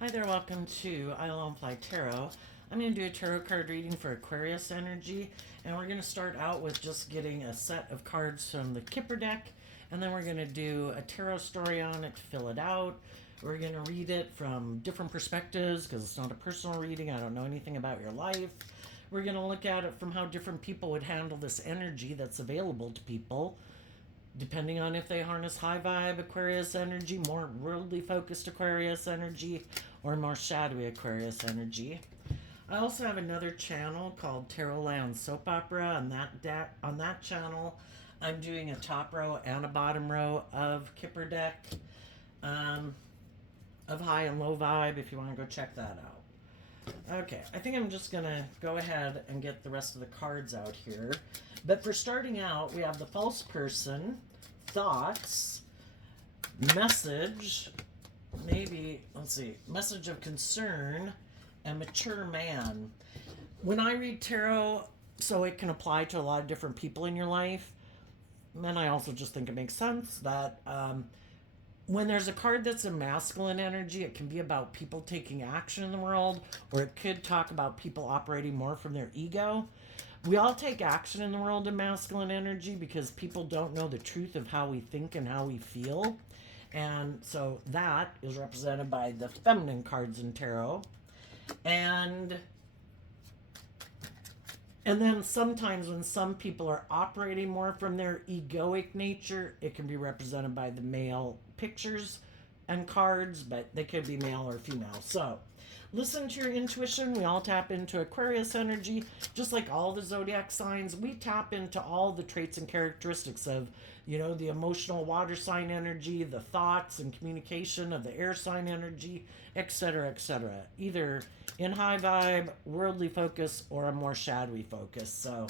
Hi there, welcome to I Love Fly Tarot. I'm going to do a tarot card reading for Aquarius energy, and we're going to start out with just getting a set of cards from the Kipper deck, and then we're going to do a tarot story on it to fill it out. We're going to read it from different perspectives because it's not a personal reading. I don't know anything about your life. We're going to look at it from how different people would handle this energy that's available to people, depending on if they harness high vibe Aquarius energy, more worldly focused Aquarius energy, or more shadowy Aquarius energy. I also have another channel called Tarot Land Soap Opera. On that channel, I'm doing a top row and a bottom row of Kipper deck, of high and low vibe. If you want to go check that out. Okay, I think I'm just gonna go ahead and get the rest of the cards out here. But for starting out, we have the false person, thoughts, message, maybe, let's see, message of concern, and mature man. When I read tarot, so it can apply to a lot of different people in your life, and I also just think it makes sense that when there's a card that's a masculine energy, it can be about people taking action in the world, or it could talk about people operating more from their ego. We all take action in the world in masculine energy because people don't know the truth of how we think and how we feel. And so that is represented by the feminine cards in tarot. And then sometimes when some people are operating more from their egoic nature, it can be represented by the male pictures and cards, but they could be male or female. So listen to your intuition. We all tap into Aquarius energy. Just like all the zodiac signs, we tap into all the traits and characteristics of, the emotional water sign energy, the thoughts and communication of the air sign energy, etc., etc. Either in high vibe, worldly focus, or a more shadowy focus. So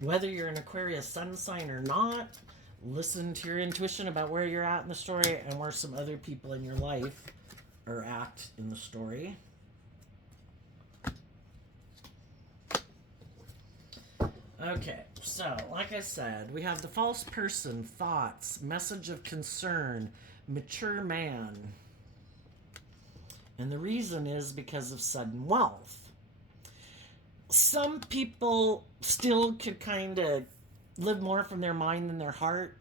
whether you're an Aquarius sun sign or not, listen to your intuition about where you're at in the story and where some other people in your life are at in the story. Okay, so like I said, we have the false person, thoughts, message of concern, mature man. And the reason is because of sudden wealth. Some people still could kind of live more from their mind than their heart,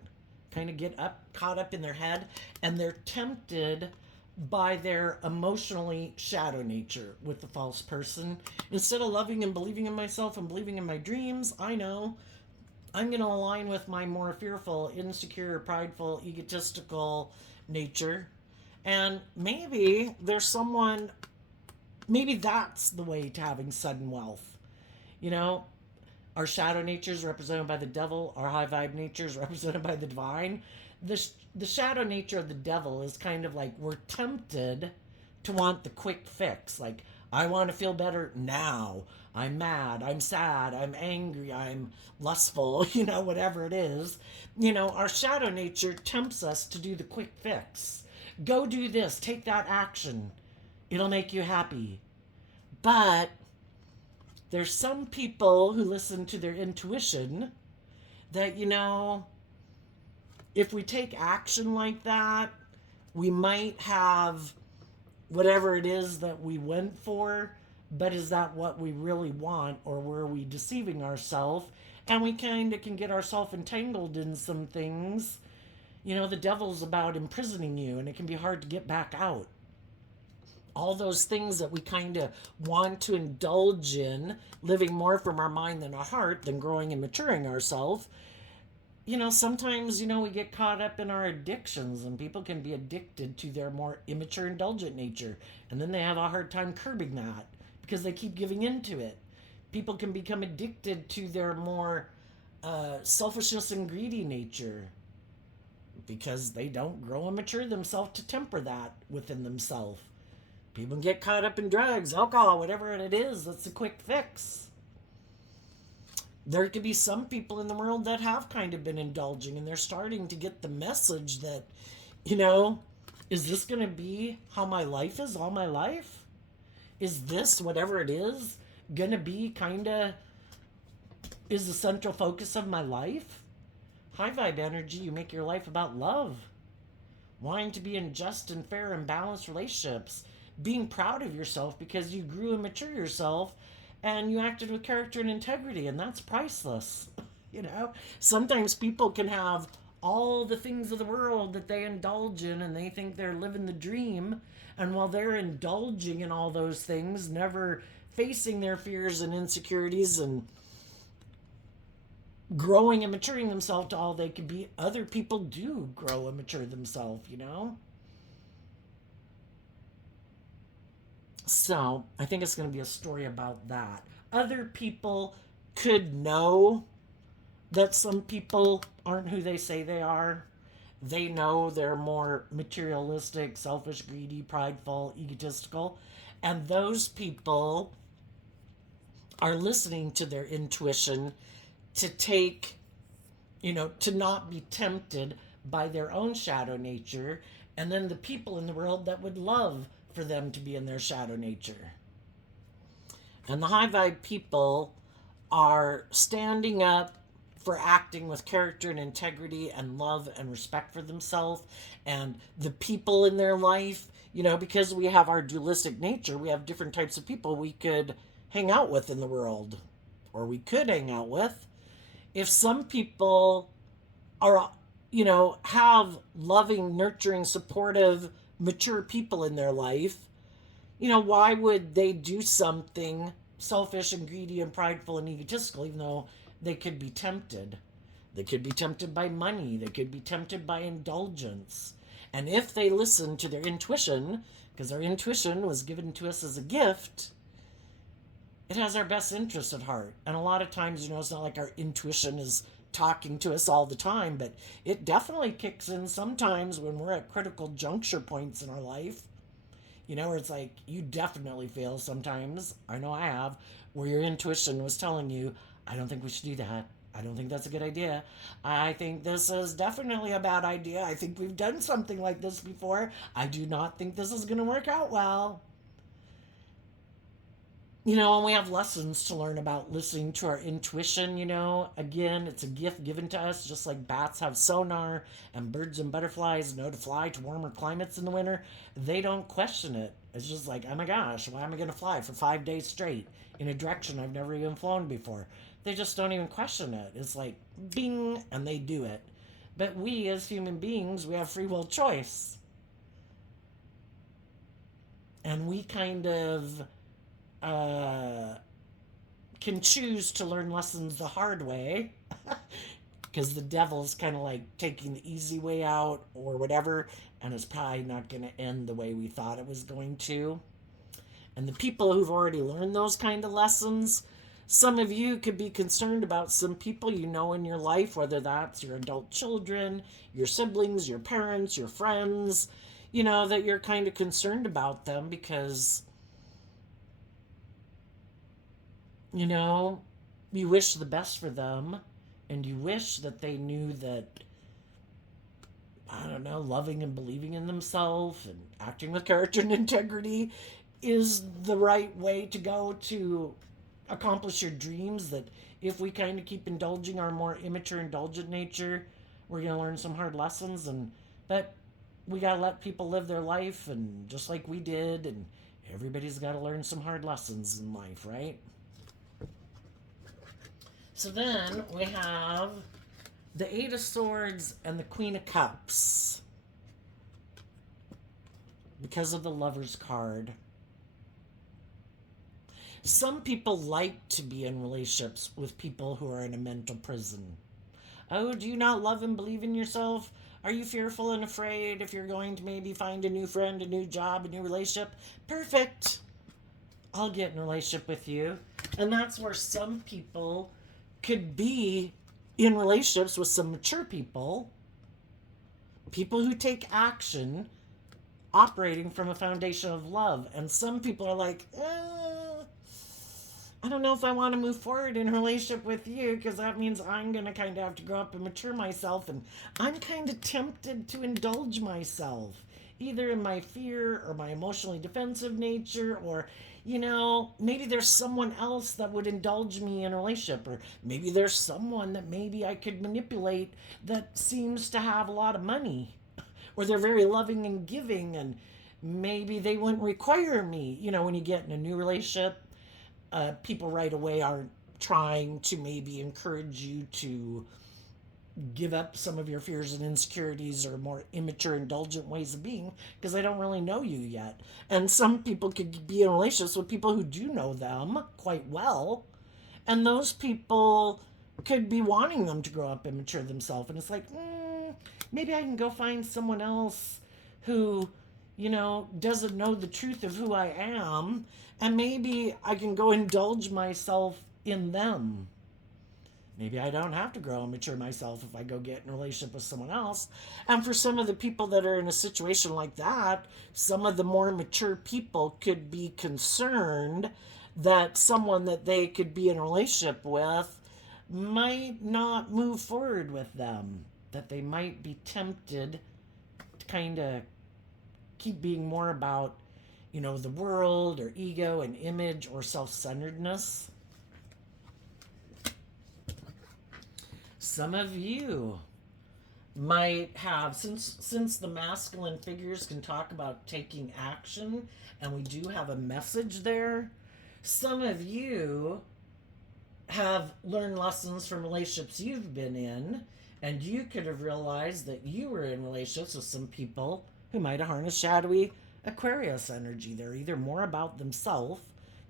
kind of caught up in their head, and they're tempted by their emotionally shadow nature with the false person. Instead of loving and believing in myself and believing in my dreams, I know I'm going to align with my more fearful, insecure, prideful, egotistical nature. And maybe there's someone, maybe that's the way to having sudden wealth. Our shadow nature is represented by the devil. Our high vibe nature is represented by the divine. The shadow nature of the devil is kind of like we're tempted to want the quick fix. Like, I want to feel better now. I'm mad. I'm sad. I'm angry. I'm lustful. Whatever it is. Our shadow nature tempts us to do the quick fix. Go do this. Take that action. It'll make you happy. But there's some people who listen to their intuition that, if we take action like that, we might have whatever it is that we went for, but is that what we really want, or were we deceiving ourselves? And we kind of can get ourselves entangled in some things. The devil's about imprisoning you, and it can be hard to get back out. All those things that we kind of want to indulge in, living more from our mind than our heart, than growing and maturing ourselves. Sometimes, we get caught up in our addictions, and people can be addicted to their more immature, indulgent nature. And then they have a hard time curbing that because they keep giving into it. People can become addicted to their more selfishness and greedy nature because they don't grow and mature themselves to temper that within themselves. People get caught up in drugs, alcohol, whatever it is. That's a quick fix. There could be some people in the world that have kind of been indulging, and they're starting to get the message that, is this going to be how my life is all my life? Is this, whatever it is, going to be is the central focus of my life? High vibe energy, you make your life about love. wanting to be in just and fair and balanced relationships, being proud of yourself because you grew and matured yourself and you acted with character and integrity, and that's priceless. You know, sometimes people can have all the things of the world that they indulge in and they think they're living the dream. And while they're indulging in all those things, never facing their fears and insecurities and growing and maturing themselves to all they could be, other people do grow and mature themselves, you know? So I think it's going to be a story about that. Other people could know that some people aren't who they say they are. They know they're more materialistic, selfish, greedy, prideful, egotistical. And those people are listening to their intuition to take, to not be tempted by their own shadow nature, and then the people in the world that would love for them to be in their shadow nature. And the high vibe people are standing up for acting with character and integrity and love and respect for themselves and the people in their life. Because we have our dualistic nature, we have different types of people we could hang out with in the world, or we could hang out with. If some people are, have loving, nurturing, supportive, mature people in their life, why would they do something selfish and greedy and prideful and egotistical, even though they could be tempted? They could be tempted by money. They could be tempted by indulgence. And if they listen to their intuition, because our intuition was given to us as a gift, it has our best interest at heart. And a lot of times, it's not like our intuition is talking to us all the time, but it definitely kicks in sometimes when we're at critical juncture points in our life. Where it's like you definitely fail sometimes. I know I have, where your intuition was telling you, I don't think we should do that. I don't think that's a good idea. I think this is definitely a bad idea. I think we've done something like this before. I do not think this is going to work out well. And we have lessons to learn about listening to our intuition. Again, it's a gift given to us, just like bats have sonar and birds and butterflies know to fly to warmer climates in the winter. They don't question it. It's just like, oh my gosh, why am I going to fly for 5 days straight in a direction I've never even flown before? They just don't even question it. It's like, bing, and they do it. But we, as human beings, we have free will choice. And we kind of can choose to learn lessons the hard way because the devil's kind of like taking the easy way out or whatever, and it's probably not going to end the way we thought it was going to. And the people who've already learned those kind of lessons, some of you could be concerned about some people in your life, whether that's your adult children, your siblings, your parents, your friends, that you're kind of concerned about them because you wish the best for them, and you wish that they knew that, I don't know, loving and believing in themselves and acting with character and integrity is the right way to go to accomplish your dreams. That if we kind of keep indulging our more immature, indulgent nature, we're going to learn some hard lessons, and that we got to let people live their life, and just like we did, and everybody's got to learn some hard lessons in life, right? So then we have the Eight of Swords and the Queen of Cups because of the Lover's card. Some people like to be in relationships with people who are in a mental prison. Oh, do you not love and believe in yourself? Are you fearful and afraid if you're going to maybe find a new friend, a new job, a new relationship? Perfect. I'll get in a relationship with you. And that's where some people could be in relationships with some mature people who take action operating from a foundation of love. And some people are like, I don't know if I want to move forward in a relationship with you because that means I'm going to kind of have to grow up and mature myself, and I'm kind of tempted to indulge myself either in my fear or my emotionally defensive nature, or maybe there's someone else that would indulge me in a relationship, or maybe there's someone that maybe I could manipulate that seems to have a lot of money, or they're very loving and giving, and maybe they wouldn't require me. You know, when you get in a new relationship, people right away aren't trying to maybe encourage you to give up some of your fears and insecurities or more immature, indulgent ways of being because they don't really know you yet. And some people could be in relationships with people who do know them quite well, and those people could be wanting them to grow up and mature themselves. And it's like, maybe I can go find someone else who, doesn't know the truth of who I am, and maybe I can go indulge myself in them. Maybe I don't have to grow and mature myself if I go get in a relationship with someone else. And for some of the people that are in a situation like that, some of the more mature people could be concerned that someone that they could be in a relationship with might not move forward with them, that they might be tempted to kind of keep being more about, the world or ego and image or self-centeredness. Some of you might have, since the masculine figures can talk about taking action, and we do have a message there, some of you have learned lessons from relationships you've been in, and you could have realized that you were in relationships with some people who might have harnessed shadowy Aquarius energy. They're either more about themselves,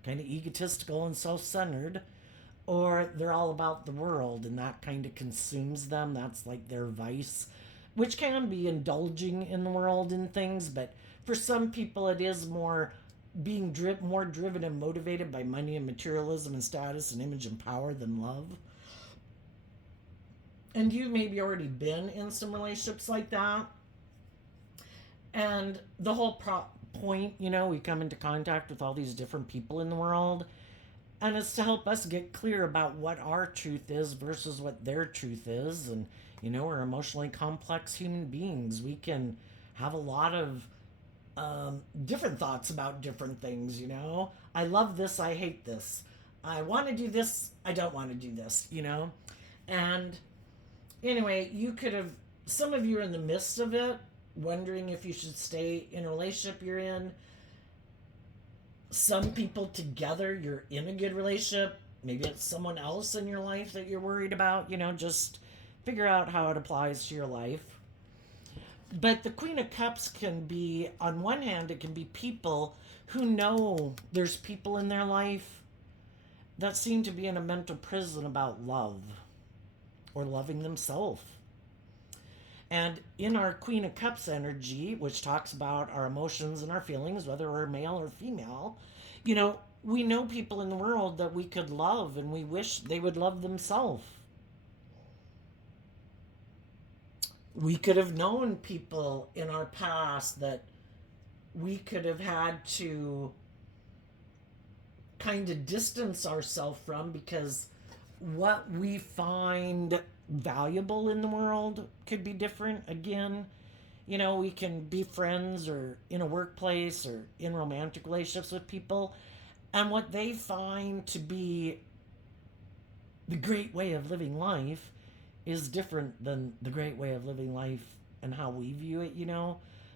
kind of egotistical and self-centered, or they're all about the world, and that kind of consumes them. That's like their vice, which can be indulging in the world and things, but for some people it is more being more driven and motivated by money and materialism and status and image and power than love. And you've maybe already been in some relationships like that. And the whole point, we come into contact with all these different people in the world, and it's to help us get clear about what our truth is versus what their truth is. And, we're emotionally complex human beings. We can have a lot of different thoughts about different things, I love this, I hate this. I want to do this, I don't want to do this, And anyway, some of you are in the midst of it, wondering if you should stay in a relationship you're in. Some people together, you're in a good relationship. Maybe it's someone else in your life that you're worried about. Just figure out how it applies to your life. But the Queen of Cups can be, on one hand, it can be people who know there's people in their life that seem to be in a mental prison about love or loving themselves. And in our Queen of Cups energy, which talks about our emotions and our feelings, whether we're male or female, we know people in the world that we could love, and we wish they would love themselves. We could have known people in our past that we could have had to kind of distance ourselves from, because what we find valuable in the world could be different. Again, we can be friends or in a workplace or in romantic relationships with people, and what they find to be the great way of living life is different than the great way of living life and how we view it.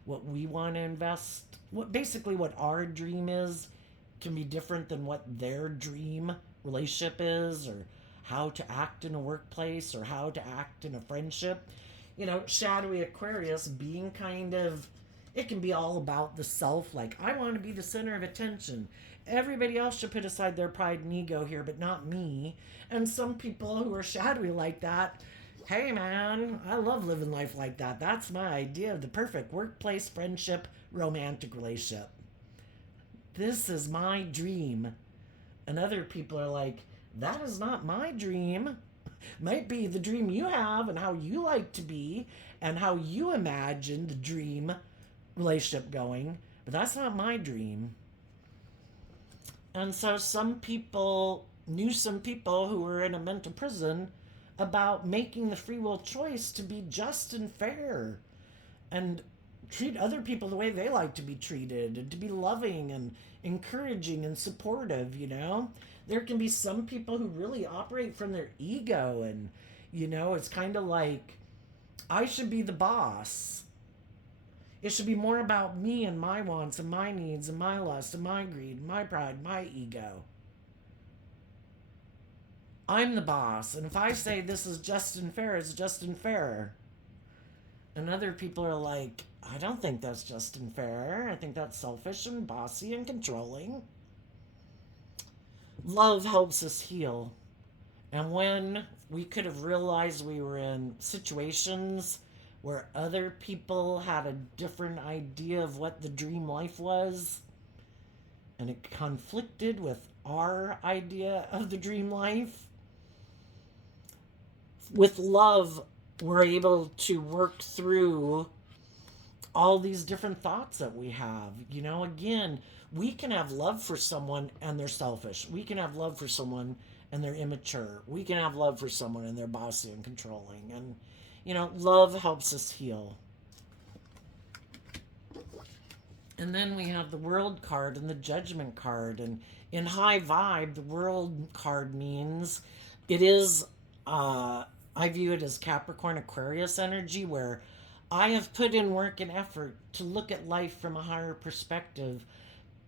What we want to invest, what our dream is, can be different than what their dream relationship is, or how to act in a workplace, or how to act in a friendship. Shadowy Aquarius being it can be all about the self, like, I want to be the center of attention. Everybody else should put aside their pride and ego here, but not me. And some people who are shadowy like that, hey man, I love living life like that. That's my idea of the perfect workplace, friendship, romantic relationship. This is my dream. And other people are like, that is not my dream. Might be the dream you have and how you like to be and how you imagine the dream relationship going, but that's not my dream. And so some people knew some people who were in a mental prison about making the free will choice to be just and fair and treat other people the way they like to be treated, and to be loving and encouraging and supportive. There can be some people who really operate from their ego, and it's kind of like, I should be the boss. It should be more about me and my wants and my needs and my lust and my greed, my pride, my ego. I'm the boss, and if I say this is just and fair, it's just and fair. And other people are like, I don't think that's just and fair. I think that's selfish and bossy and controlling. Love helps us heal. And when we could have realized we were in situations where other people had a different idea of what the dream life was, and it conflicted with our idea of the dream life, with love, we're able to work through all these different thoughts that we have. You know, again, we can have love for someone and they're selfish. We can have love for someone and they're immature. We can have love for someone and they're bossy and controlling. And, you know, love helps us heal. And then we have the world card and the judgment card. And in high vibe, the world card means it is, I view it as Capricorn Aquarius energy, where I have put in work and effort to look at life from a higher perspective,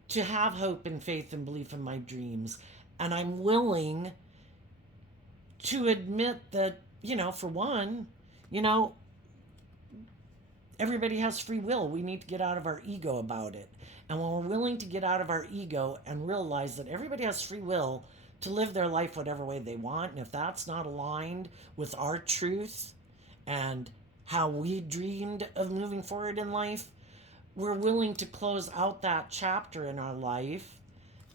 to have hope and faith and belief in my dreams. And I'm willing to admit that, you know, for one, you know, everybody has free will. We need to get out of our ego about it. And when we're willing to get out of our ego and realize that everybody has free will to live their life whatever way they want, and if that's not aligned with our truth and how we dreamed of moving forward in life, we're willing to close out that chapter in our life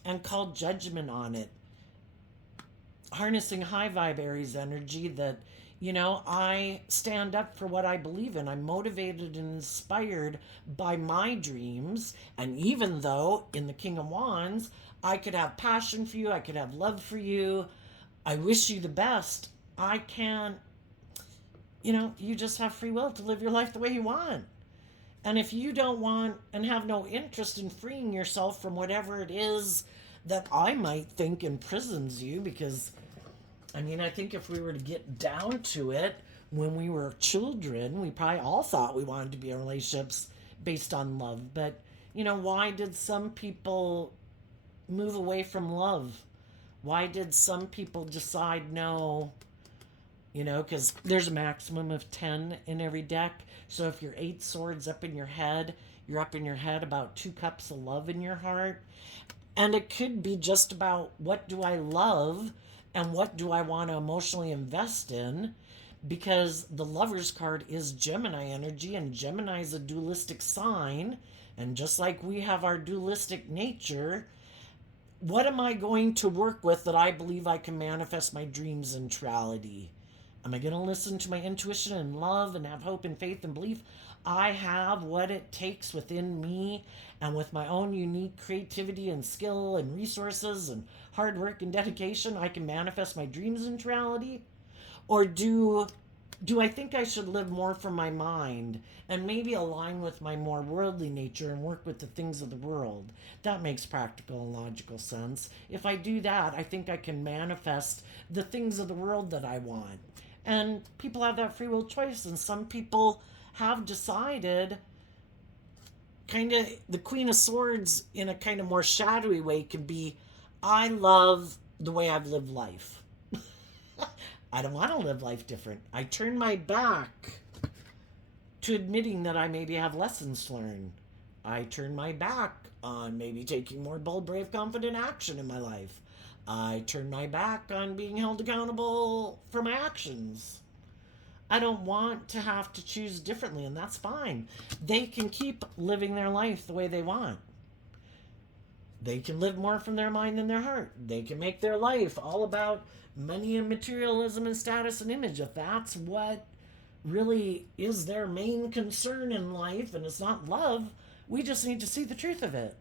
and call judgment on it. Harnessing high vibe Aries energy that, you know, I stand up for what I believe in. I'm motivated and inspired by my dreams. And even though in the King of Wands, I could have passion for you, I could have love for you, I wish you the best, I can't, you know, you just have free will to live your life the way you want. And if you don't want and have no interest in freeing yourself from whatever it is that I might think imprisons you, because, I mean, I think if we were to get down to it, when we were children, we probably all thought we wanted to be in relationships based on love. But, you know, why did some people move away from love? Why did some people decide no? You know, because there's a maximum of 10 in every deck. So if you're 8 swords up in your head, you're up in your head about 2 cups of love in your heart. And it could be just about, what do I love and what do I want to emotionally invest in? Because the Lover's card is Gemini energy, and Gemini is a dualistic sign. And just like we have our dualistic nature, what am I going to work with that I believe I can manifest my dreams into reality? Am I going to listen to my intuition and love and have hope and faith and belief? I have what it takes within me, and with my own unique creativity and skill and resources and hard work and dedication, I can manifest my dreams into reality? Or do I think I should live more from my mind and maybe align with my more worldly nature and work with the things of the world? That makes practical and logical sense. If I do that, I think I can manifest the things of the world that I want. And people have that free will choice, and some people have decided, kind of, the Queen of Swords in a kind of more shadowy way can be, I love the way I've lived life. I don't want to live life different. I turn my back to admitting that I maybe have lessons to learn. I turn my back on maybe taking more bold, brave, confident action in my life. I turn my back on being held accountable for my actions. I don't want to have to choose differently, and that's fine. They can keep living their life the way they want. They can live more from their mind than their heart. They can make their life all about money and materialism and status and image. If that's what really is their main concern in life and it's not love, we just need to see the truth of it.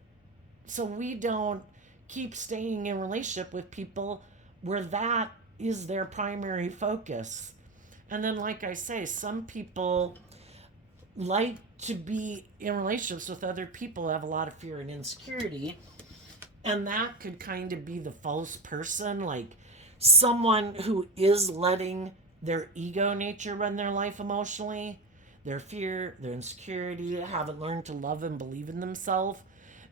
So we don't keep staying in relationship with people where that is their primary focus. And then, like I say, some people like to be in relationships with other people who have a lot of fear and insecurity. And that could kind of be the false person, like someone who is letting their ego nature run their life emotionally. their fear, their insecurity, haven't learned to love and believe in themselves.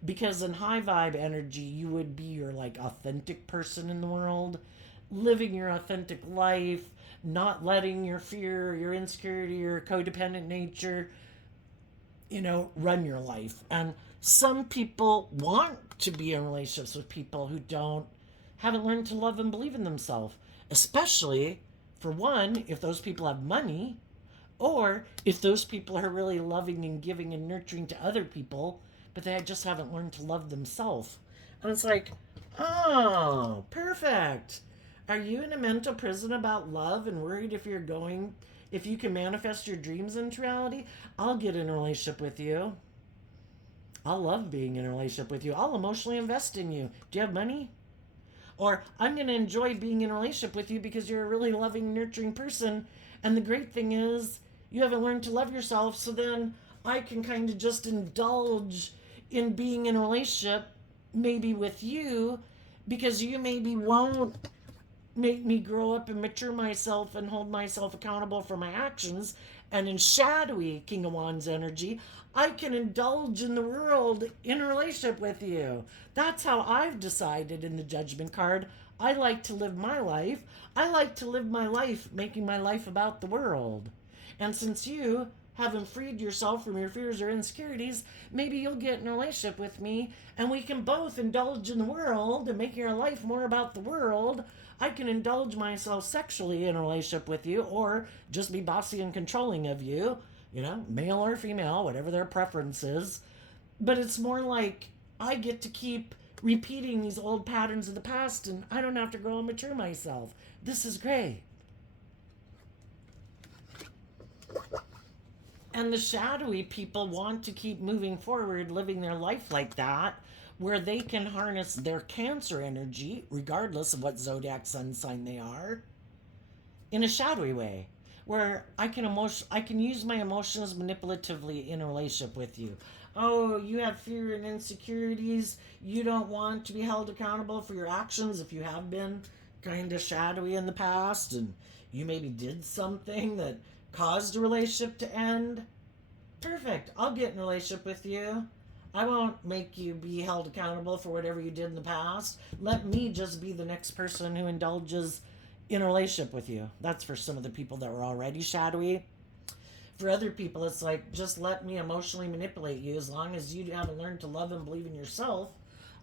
Because in high vibe energy, you would be your like authentic person in the world, living your authentic life, not letting your fear, your insecurity, your codependent nature, run your life. And some people want to be in relationships with people who haven't learned to love and believe in themselves, especially for one, if those people have money, or if those people are really loving and giving and nurturing to other people, but they just haven't learned to love themselves. And it's like, oh, perfect. Are you in a mental prison about love and worried if you can manifest your dreams into reality? I'll get in a relationship with you. I'll love being in a relationship with you. I'll emotionally invest in you. Do you have money? Or I'm going to enjoy being in a relationship with you because you're a really loving, nurturing person. And the great thing is, you haven't learned to love yourself. So then I can kind of just indulge in being in a relationship, maybe with you, because you maybe won't make me grow up and mature myself and hold myself accountable for my actions. And in shadowy King of Wands energy, I can indulge in the world in a relationship with you. That's how I've decided in the Judgment card. I like to live my life. I like to live my life making my life about the world. And since you haven't freed yourself from your fears or insecurities, maybe you'll get in a relationship with me and we can both indulge in the world and making our life more about the world. I can indulge myself sexually in a relationship with you, or just be bossy and controlling of you, male or female, whatever their preference is. But it's more like I get to keep repeating these old patterns of the past and I don't have to grow and mature myself. This is great. And the shadowy people want to keep moving forward, living their life like that, where they can harness their Cancer energy, regardless of what zodiac sun sign they are, in a shadowy way, where I can use my emotions manipulatively in a relationship with you. Oh, you have fear and insecurities. You don't want to be held accountable for your actions if you have been kind of shadowy in the past and you maybe did something that caused a relationship to end. Perfect. I'll get in a relationship with you. I won't make you be held accountable for whatever you did in the past. Let me just be the next person who indulges in a relationship with you. That's for some of the people that were already shadowy. For other people, it's like, just let me emotionally manipulate you. As long as you haven't learned to love and believe in yourself,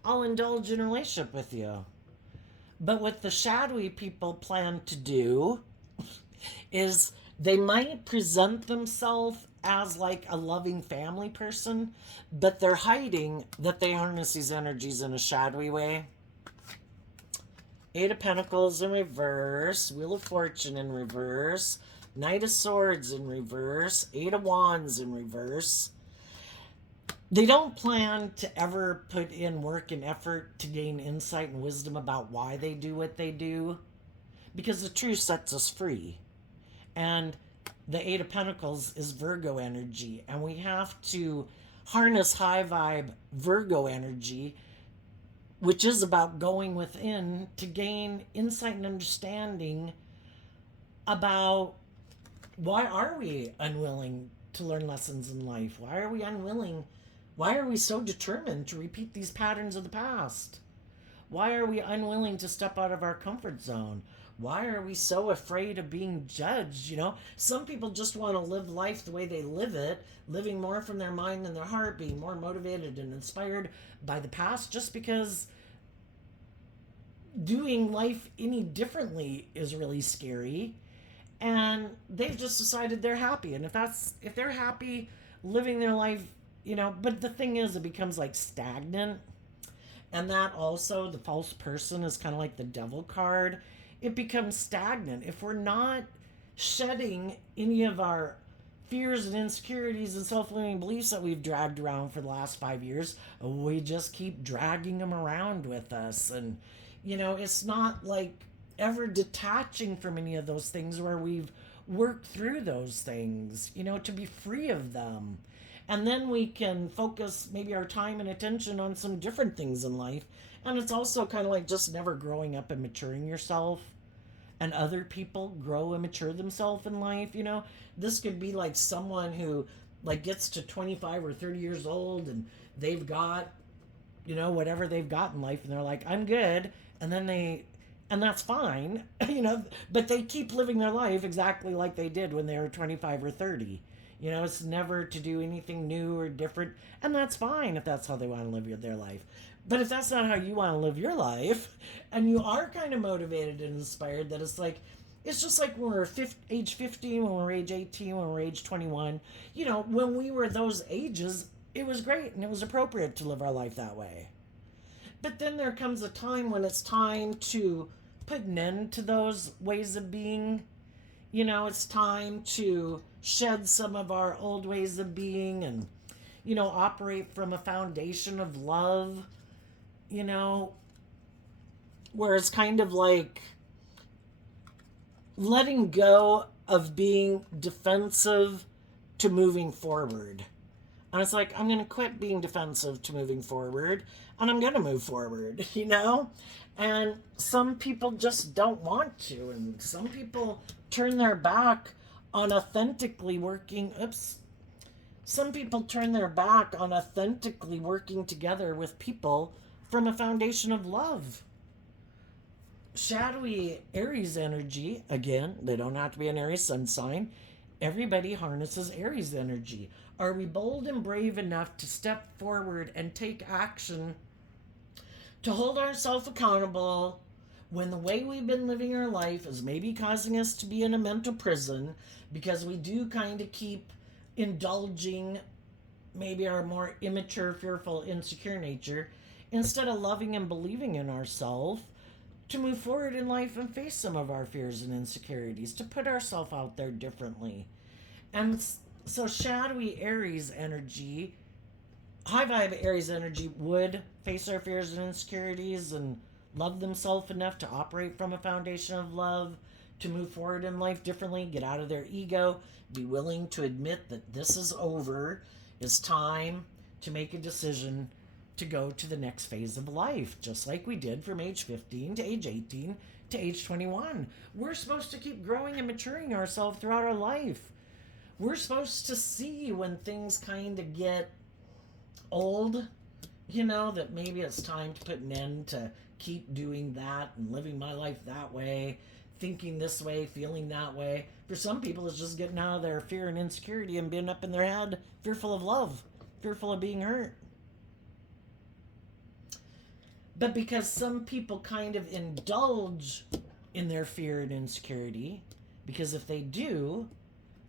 I'll indulge in a relationship with you. But what the shadowy people plan to do is they might present themselves as like a loving family person, but they're hiding that they harness these energies in a shadowy way. Eight of Pentacles in reverse, Wheel of Fortune in reverse, Knight of Swords in reverse, Eight of Wands in reverse. They don't plan to ever put in work and effort to gain insight and wisdom about why they do what they do, because the truth sets us free. And the Eight of Pentacles is Virgo energy, and we have to harness high vibe Virgo energy, which is about going within to gain insight and understanding about why are we unwilling to learn lessons in life? Why are we unwilling? Why are we so determined to repeat these patterns of the past? Why are we unwilling to step out of our comfort zone? Why are we so afraid of being judged? Some people just want to live life the way they live it, living more from their mind than their heart, being more motivated and inspired by the past, just because doing life any differently is really scary. And they've just decided they're happy. And if they're happy living their life, but the thing is, it becomes like stagnant. And that also, the false person is kind of like the devil card. It becomes stagnant. If we're not shedding any of our fears and insecurities and self-limiting beliefs that we've dragged around for the last 5 years, we just keep dragging them around with us. And, it's not like ever detaching from any of those things where we've worked through those things, to be free of them. And then we can focus maybe our time and attention on some different things in life. And it's also kind of like just never growing up and maturing yourself. and other people grow and mature themselves in life. This could be like someone who like gets to 25 or 30 years old and they've got whatever they've got in life and they're like, I'm good. And then and that's fine, but they keep living their life exactly like they did when they were 25 or 30. It's never to do anything new or different. And that's fine if that's how they want to live their life. But if that's not how you want to live your life, and you are kind of motivated and inspired, that it's just like when we're age 15, when we're age 18, when we're age 21. When we were those ages, it was great and it was appropriate to live our life that way. But then there comes a time when it's time to put an end to those ways of being. It's time to shed some of our old ways of being and, operate from a foundation of love, where it's kind of like letting go of being defensive to moving forward. And it's like, I'm going to quit being defensive to moving forward, and I'm going to move forward, And some people just don't want to, and some people turn their back on authentically working. Some people turn their back on authentically working together with people from a foundation of love. Shadowy Aries energy, again, they don't have to be an Aries sun sign. Everybody harnesses Aries energy. Are we bold and brave enough to step forward and take action to hold ourselves accountable when the way we've been living our life is maybe causing us to be in a mental prison because we do kind of keep indulging maybe our more immature, fearful, insecure nature instead of loving and believing in ourselves to move forward in life and face some of our fears and insecurities, to put ourselves out there differently. And so shadowy Aries energy, high vibe Aries energy would face our fears and insecurities and love themselves enough to operate from a foundation of love, to move forward in life differently, get out of their ego, be willing to admit that this is over, it's time to make a decision to go to the next phase of life, just like we did from age 15 to age 18 to age 21. We're supposed to keep growing and maturing ourselves throughout our life. We're supposed to see when things kind of get old, that maybe it's time to put an end to keep doing that and living my life that way, thinking this way, feeling that way. For some people, it's just getting out of their fear and insecurity and being up in their head, fearful of love, fearful of being hurt. But because some people kind of indulge in their fear and insecurity, because if they do,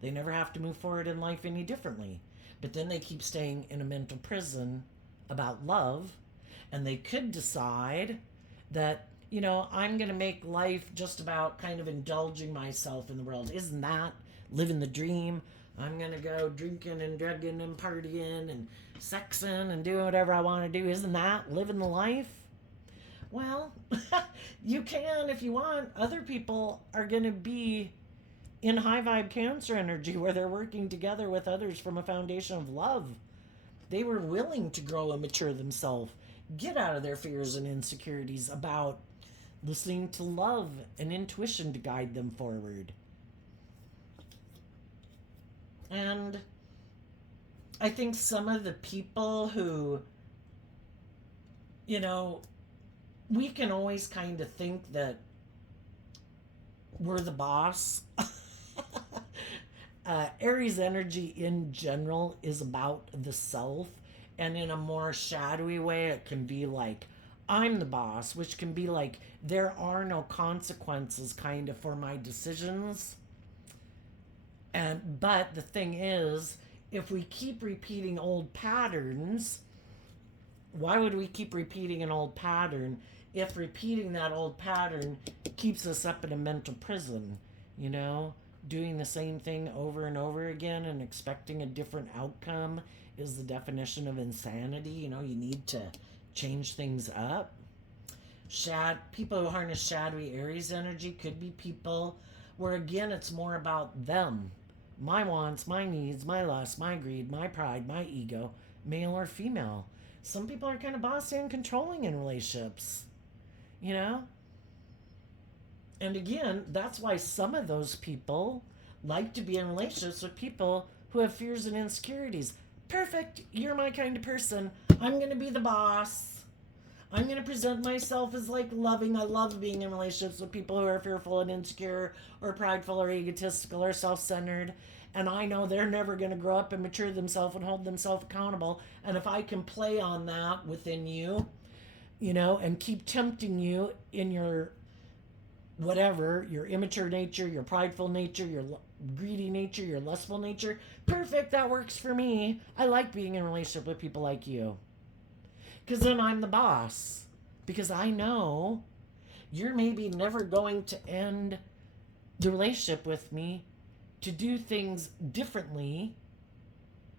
they never have to move forward in life any differently. But then they keep staying in a mental prison about love, and they could decide that, I'm going to make life just about kind of indulging myself in the world. Isn't that living the dream? I'm going to go drinking and drugging and partying and sexing and doing whatever I want to do. Isn't that living the life? Well, you can if you want. Other people are going to be in high vibe Cancer energy where they're working together with others from a foundation of love. They were willing to grow and mature themselves, get out of their fears and insecurities about listening to love and intuition to guide them forward. And I think some of the people who, we can always kind of think that we're the boss. Aries energy in general is about the self, and in a more shadowy way, it can be like, I'm the boss, which can be like, there are no consequences kind of for my decisions. But the thing is, if we keep repeating old patterns, why would we keep repeating an old pattern if repeating that old pattern keeps us up in a mental prison, Doing the same thing over and over again and expecting a different outcome is the definition of insanity. You need to change things up. People who harness shadowy Aries energy could be people where, again, it's more about them. My wants, my needs, my lust, my greed, my pride, my ego, male or female. Some people are kind of bossy and controlling in relationships, And again, that's why some of those people like to be in relationships with people who have fears and insecurities. Perfect, you're my kind of person. I'm going to be the boss. I'm going to present myself as like loving. I love being in relationships with people who are fearful and insecure or prideful or egotistical or self centered. And I know they're never going to grow up and mature themselves and hold themselves accountable. And if I can play on that within you, and keep tempting you in your whatever, your immature nature, your prideful nature, your greedy nature, your lustful nature, perfect, that works for me. I like being in a relationship with people like you. Because then I'm the boss. Because I know you're maybe never going to end the relationship with me to do things differently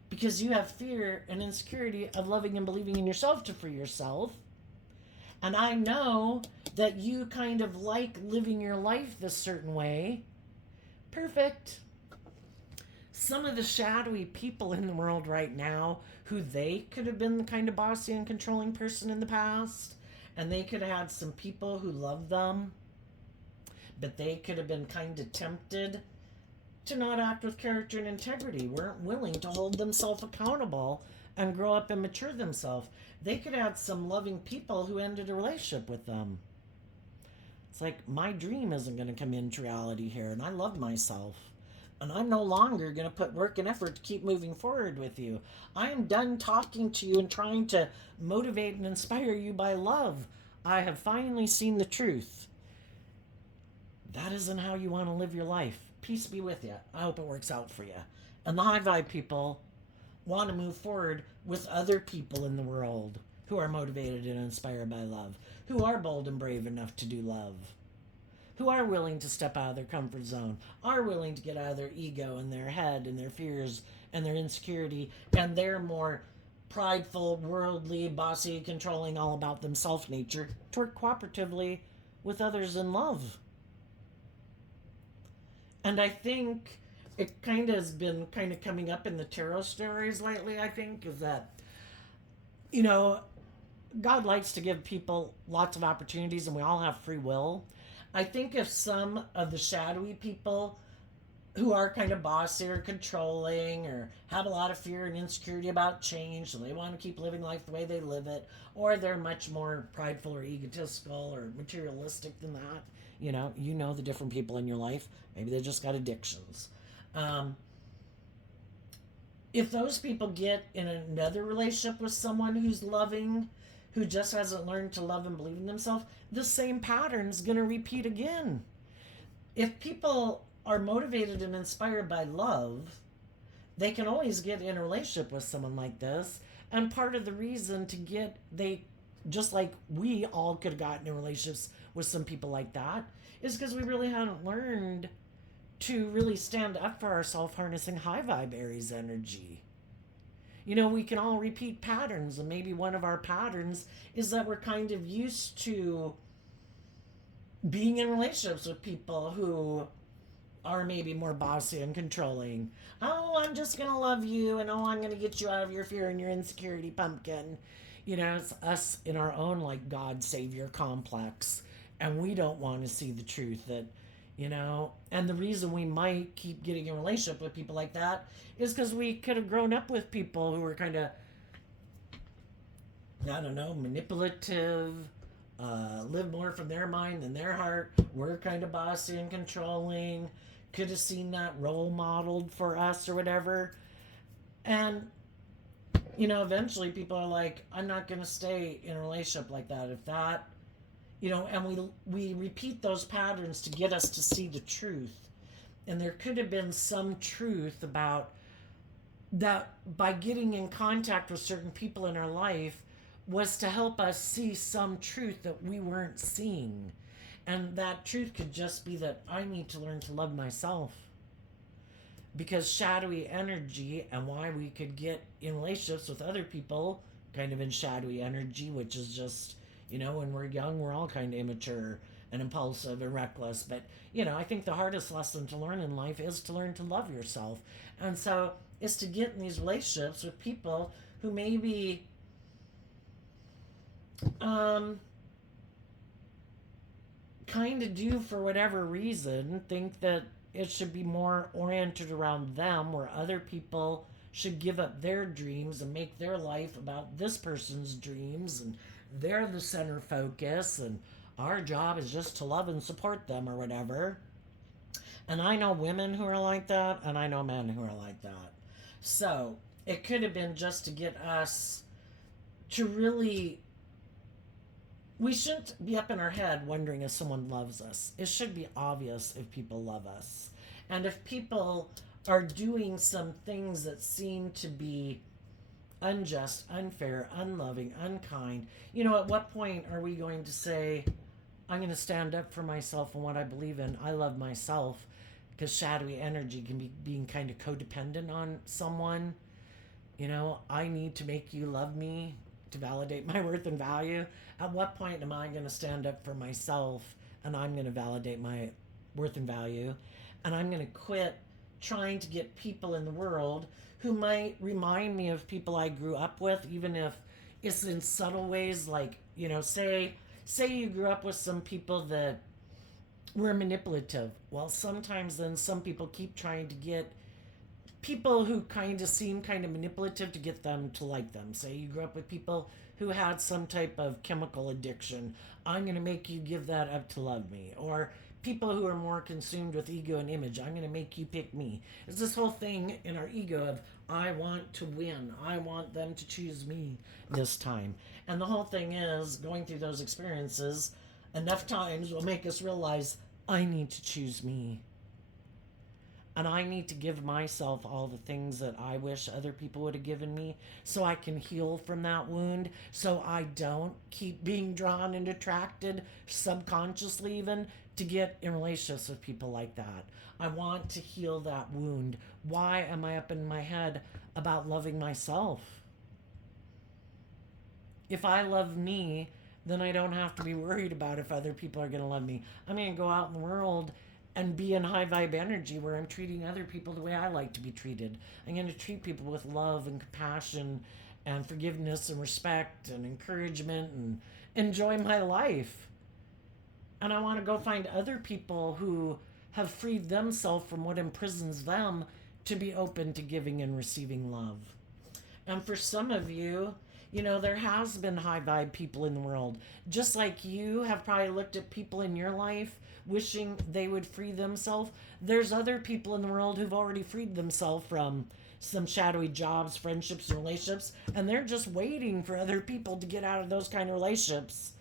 because you have fear and insecurity of loving and believing in yourself to free yourself. And I know that you kind of like living your life this certain way. Perfect. Some of the shadowy people in the world right now who they could have been the kind of bossy and controlling person in the past, and they could have had some people who loved them, but they could have been kind of tempted to not act with character and integrity, weren't willing to hold themselves accountable and grow up and mature themselves. They could have had some loving people who ended a relationship with them. It's like, my dream isn't going to come into reality here, and I love myself. And I'm no longer going to put work and effort to keep moving forward with you. I am done talking to you and trying to motivate and inspire you by love. I have finally seen the truth. That isn't how you want to live your life. Peace be with you. I hope it works out for you. And the high vibe people want to move forward with other people in the world who are motivated and inspired by love, who are bold and brave enough to do love, who are willing to step out of their comfort zone, are willing to get out of their ego and their head and their fears and their insecurity and their more prideful, worldly, bossy, controlling, all about themselves nature to work cooperatively with others in love. And I think it kind of has been kind of coming up in the tarot stories lately, I think, is that, God likes to give people lots of opportunities and we all have free will. I think if some of the shadowy people who are kind of bossy or controlling or have a lot of fear and insecurity about change, so they want to keep living life the way they live it, or they're much more prideful or egotistical or materialistic than that, the different people in your life. Maybe they just got addictions. If those people get in another relationship with someone who's loving, who just hasn't learned to love and believe in themselves, the same pattern's going to repeat again. If people are motivated and inspired by love, they can always get in a relationship with someone like this. And part of the reason just like we all could have gotten in relationships with some people like that, is because we really hadn't learned to really stand up for ourselves, harnessing high vibe Aries energy. We can all repeat patterns, and maybe one of our patterns is that we're kind of used to being in relationships with people who are maybe more bossy and controlling. Oh, I'm just going to love you, and I'm going to get you out of your fear and your insecurity, pumpkin. It's us in our own like God Savior complex, and we don't want to see the truth that, and the reason we might keep getting in a relationship with people like that is because we could have grown up with people who were kind of, I don't know, manipulative, live more from their mind than their heart. We're kind of bossy and controlling. Could have seen that role modeled for us or whatever. And, eventually people are like, I'm not going to stay in a relationship like that. If that, and we repeat those patterns to get us to see the truth. And there could have been some truth about that by getting in contact with certain people in our life was to help us see some truth that we weren't seeing. And that truth could just be that I need to learn to love myself. Because shadowy energy, and why we could get in relationships with other people kind of in shadowy energy, which is just, when we're young, we're all kind of immature and impulsive and reckless. But, I think the hardest lesson to learn in life is to learn to love yourself. And so it's to get in these relationships with people who maybe kind of do, for whatever reason, think that it should be more oriented around them, where other people should give up their dreams and make their life about this person's dreams, and they're the center focus, and our job is just to love and support them or whatever. And I know women who are like that, and I know men who are like that. So it could have been just to get us to really, we shouldn't be up in our head wondering if someone loves us. It should be obvious if people love us. And if people are doing some things that seem to be unjust, unfair, unloving, unkind, at what point are we going to say, I'm going to stand up for myself and what I believe in? I love myself. Because shadowy energy can be being kind of codependent on someone. I need to make you love me to validate my worth and value. At what point am I going to stand up for myself and I'm going to validate my worth and value? And I'm going to quit trying to get people in the world who might remind me of people I grew up with, even if it's in subtle ways. Like, say you grew up with some people that were manipulative. Well, sometimes then some people keep trying to get people who kind of seem kind of manipulative to get them to like them. Say you grew up with people who had some type of chemical addiction. I'm going to make you give that up to love me. Or people who are more consumed with ego and image. I'm going to make you pick me. It's this whole thing in our ego of, I want to win. I want them to choose me this time. And the whole thing is, going through those experiences enough times will make us realize, I need to choose me. And I need to give myself all the things that I wish other people would have given me, so I can heal from that wound, so I don't keep being drawn and attracted, subconsciously even, to get in relationships with people like that. I want to heal that wound. Why am I up in my head about loving myself? If I love me, then I don't have to be worried about if other people are going to love me. I'm going to go out in the world and be in high vibe energy where I'm treating other people the way I like to be treated. I'm going to treat people with love and compassion and forgiveness and respect and encouragement and enjoy my life. And I want to go find other people who have freed themselves from what imprisons them to be open to giving and receiving love. And for some of you, there has been high vibe people in the world. Just like you have probably looked at people in your life wishing they would free themselves. There's other people in the world who've already freed themselves from some shadowy jobs, friendships, and relationships. And they're just waiting for other people to get out of those kind of relationships,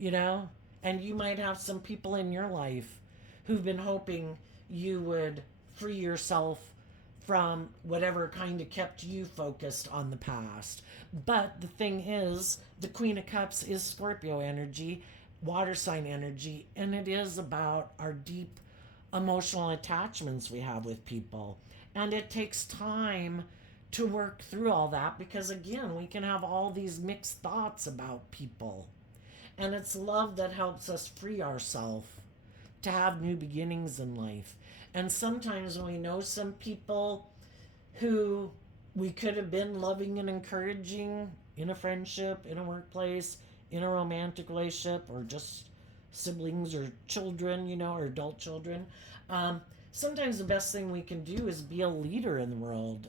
And you might have some people in your life who've been hoping you would free yourself from whatever kind of kept you focused on the past. But the thing is, the Queen of Cups is Scorpio energy, water sign energy, and it is about our deep emotional attachments we have with people. And it takes time to work through all that because, again, we can have all these mixed thoughts about people. And it's love that helps us free ourselves to have new beginnings in life. And sometimes when we know some people who we could have been loving and encouraging in a friendship, in a workplace, in a romantic relationship, or just siblings or children, or adult children, sometimes the best thing we can do is be a leader in the world.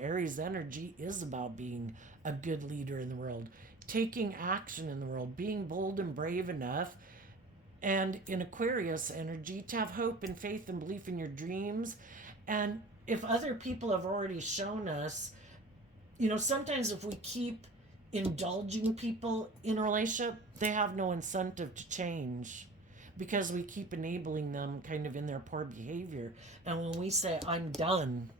Aries energy is about being a good leader in the world, taking action in the world, being bold and brave enough. And in Aquarius energy, to have hope and faith and belief in your dreams. And if other people have already shown us, sometimes if we keep indulging people in a relationship, they have no incentive to change because we keep enabling them kind of in their poor behavior. And when we say, I'm done,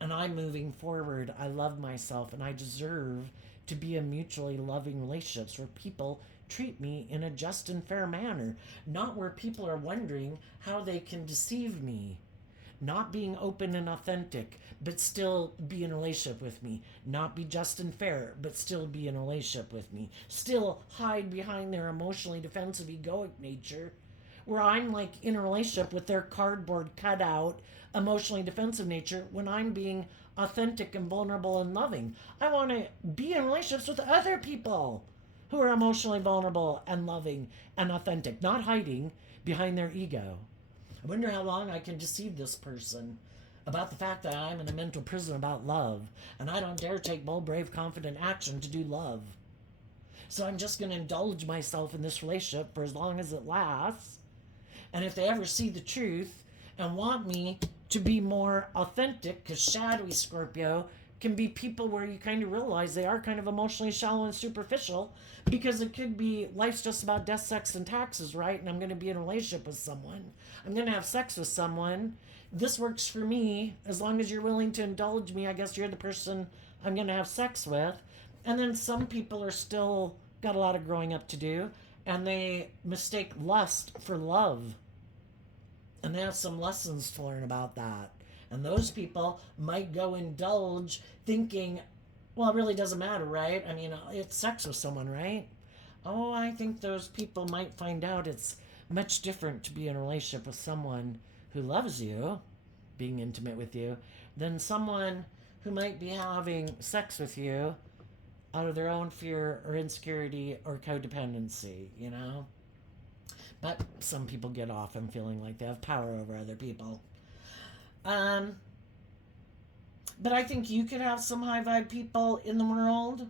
and I'm moving forward, I love myself, and I deserve to be in mutually loving relationships where people treat me in a just and fair manner, not where people are wondering how they can deceive me, not being open and authentic, but still be in a relationship with me, not be just and fair, but still be in a relationship with me, still hide behind their emotionally defensive, egoic nature, where I'm like in a relationship with their cardboard cutout, emotionally defensive nature when I'm being authentic and vulnerable and loving. I want to be in relationships with other people who are emotionally vulnerable and loving and authentic, not hiding behind their ego. I wonder how long I can deceive this person about the fact that I'm in a mental prison about love, and I don't dare take bold, brave, confident action to do love. So I'm just going to indulge myself in this relationship for as long as it lasts. And if they ever see the truth and want me to be more authentic, because shadowy Scorpio can be people where you kind of realize they are kind of emotionally shallow and superficial, because it could be life's just about death, sex, and taxes, right? And I'm going to be in a relationship with someone. I'm going to have sex with someone. This works for me. As long as you're willing to indulge me, I guess you're the person I'm going to have sex with. And then some people are still got a lot of growing up to do, and they mistake lust for love. And they have some lessons to learn about that. And those people might go indulge thinking, well, it really doesn't matter, right? I mean, it's sex with someone, right? Oh, I think those people might find out it's much different to be in a relationship with someone who loves you, being intimate with you, than someone who might be having sex with you out of their own fear or insecurity or codependency, you know? But some people get off and feeling like they have power over other people. But I think you could have some high vibe people in the world.